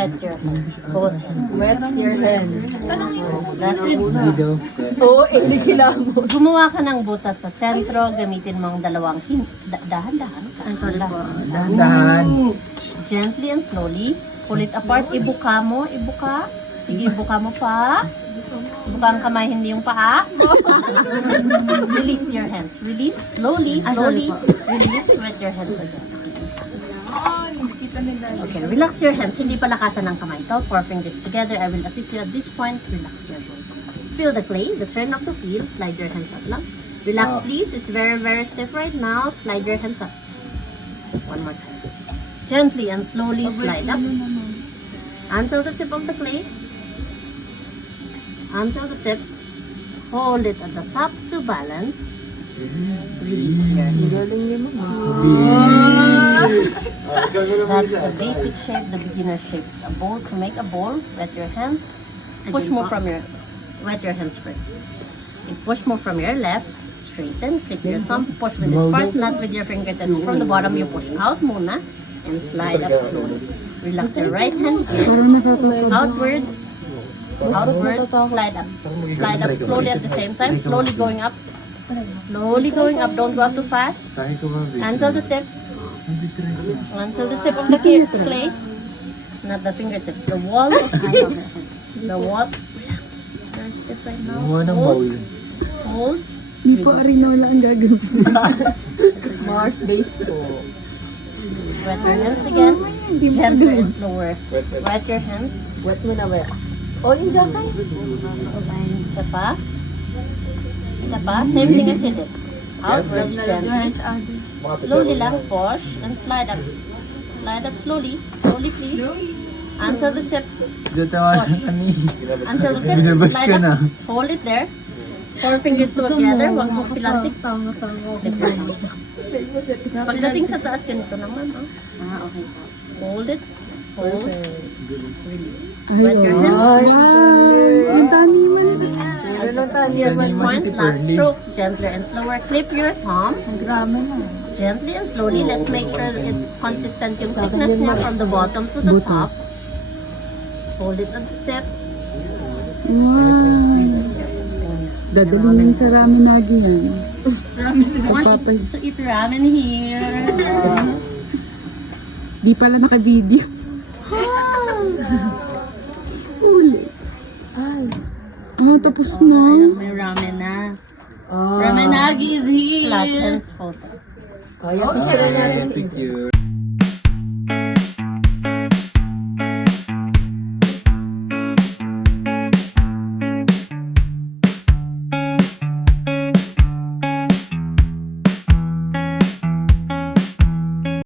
wet your hands. Both hands. Wet your hands. That's it. Oo, inikila mo. Gumawa ka ng butas sa sentro. Gamitin mo ang dalawang dahan-dahan. Ay, sorry po. Dahan-dahan. Gently and slowly. Pull it apart. Ibuka mo. Ibuka. Sige, ibuka mo pa. Ibuka ang kamay, hindi yung paa. Release your hands. Release. Slowly. Slowly. Release. Wet your hands again. Okay, relax your hands. Hindi palakasan ng kamay ito. 4 fingers together. I will assist you at this point. Relax your hands. Feel the clay. The turn of the wheel. Slide your hands up lang. Relax, please. It's very, very stiff right now. Slide your hands up. One more time. Gently and slowly slide up. Until the tip of the clay. Until the tip. Hold it at the top to balance. Release your hands. That's the basic shape, the beginner shapes. A bowl. To make a bowl, wet your hands. Push more from your, wet your hands first. Okay, push more from your left. Straighten. Clip your thumb. Push with this part, not with your fingertips. From the bottom, you push out muna and slide up slowly. Relax your right hand here. Outwards. Outwards. Slide up. Slide up slowly at the same time. Slowly going up. Slowly going up. Don't go up too fast. Until the tip. Until the tip of the clay. Not the fingertips. The wall of the wall. Relax. It's very stiff right now. Hold. Hold. Hindi po arinola ang gagawin. Mars base po. Wet your hands again. Gentler and slower. Wet your hands. Wet mo na wet. All in Japan. Isa pa. Isa pa. Same thing as you did. Outwards gently. Slowly lang. Push and slide up. Slide up slowly. Slowly please. Until the tip. Until the tip. Slide up. Hold it there. 4 fingers together. Huwag mo pilantik. Pagdating sa taas, ganito naman. Okay. Hold it. Hold. Release. Wet your hands. Ang dami man. At this point, last stroke. Gentler and slower. Clip your thumb. Grabe na. Gently and slowly. Let's make sure that it's consistent yung thickness niya from the bottom to the top. Hold it at the tip. Wow. Release your hands. Dadalhin sa ramen nagi yan. Who wants to eat ramen here? Di pala naka-video. Uli. Ay. Tapos na. May ramen na. Oh. Ramenagi is here. Flat hands photo. Kaya ko siya na natin. Thank you.